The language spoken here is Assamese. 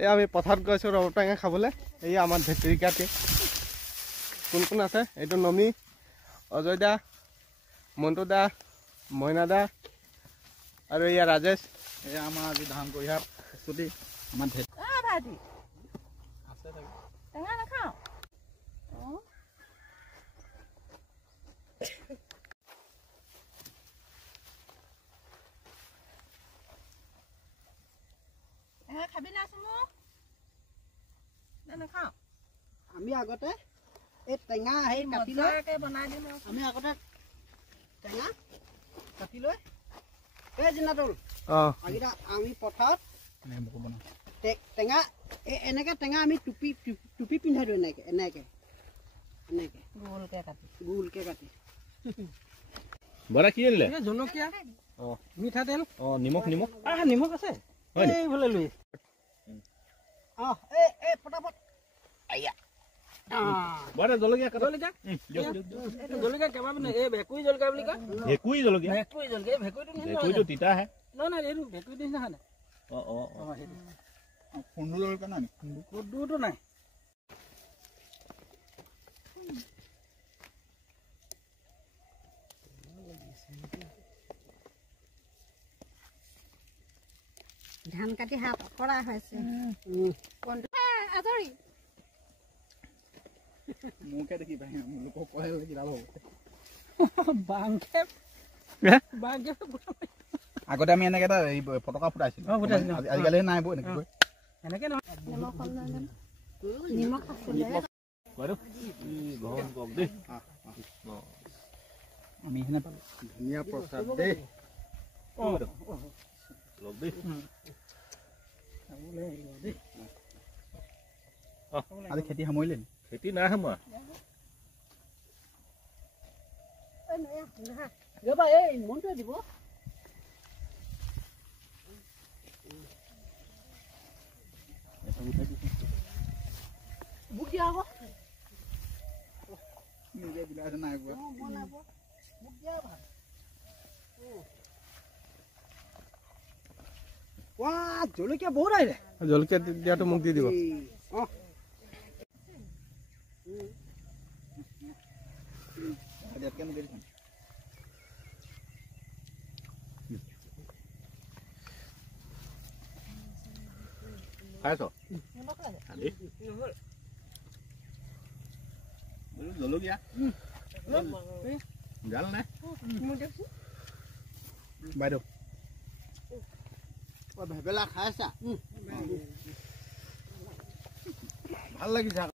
এই আমি পথাৰত গৈছোঁ ৰবাব টেঙা খাবলৈ। এই আমাৰ ভেটেৰিকাতে কোন কোন আছে? এইটো নমি, অজয় দা, মন্টু দা, মইনা দা আৰু এয়া ৰাজেশ। এয়া আমাৰ আজি ধান কঢ়িয়া প্ৰস্তুতি। আমাৰ ভাইটি আছে টেঙা নাখাওঁ। খাবি না মোক নাখাওঁ। আমি আগতে এই টেঙা হেৰি কাটি লৈ বনাই দিম। আমি আগতে টেঙা কাটি লৈ এই জিনাতুল আগিটা আমি পথাৰত টেঙা এনেকে টেঙা আমি টুপি পিন্ধাই দিওঁ এনেকে এনেকে এনেকে গোলকে কাটি বৰা কি আনিলে? জলকীয়া মিঠাতেল নিমখ নিমখ নিমখ আছে এইফালে লৈ এই পটাপট জলকীয়া জলকীয়া কেবা মানে এই ভেকুৰি জলকীয়া বুলি কয়। ভেকুৰি জলকীয়া ভেকুৰিটো তিতা আহে। নাই এইটো ভেকুৰিটো নিচিনা নাই। খুন্দু জলকীয়া নাই, খুন্দুটো নাই। ধান কাটি হাত কৰা হৈছে। আজৰি মোকে দেখি পাই লোকক কয় কিতাপ হ'ব। আগতে আমি এনেকে এটা ফটকা ফুটাইছিলো, আজিকালি নাই বো এনেকে এনেকে নহয়। নিমখ আছিলে আমি এখানে ধুনীয়া প্ৰসাদ দেই। আজি খেতি সামৰিলে? খেতি নাই সামৰা। এই মনটোৱে দিব বুক দিয়া হ'ব। নিজে বিলাহ নাই জলকীয়া বহুত আহিলে। জলকীয়া দিয়াটো মোক দি দিব। জলকীয়া জাল নাই বাইদেউ ভেবেলা খাইছা ভাল লাগিছে।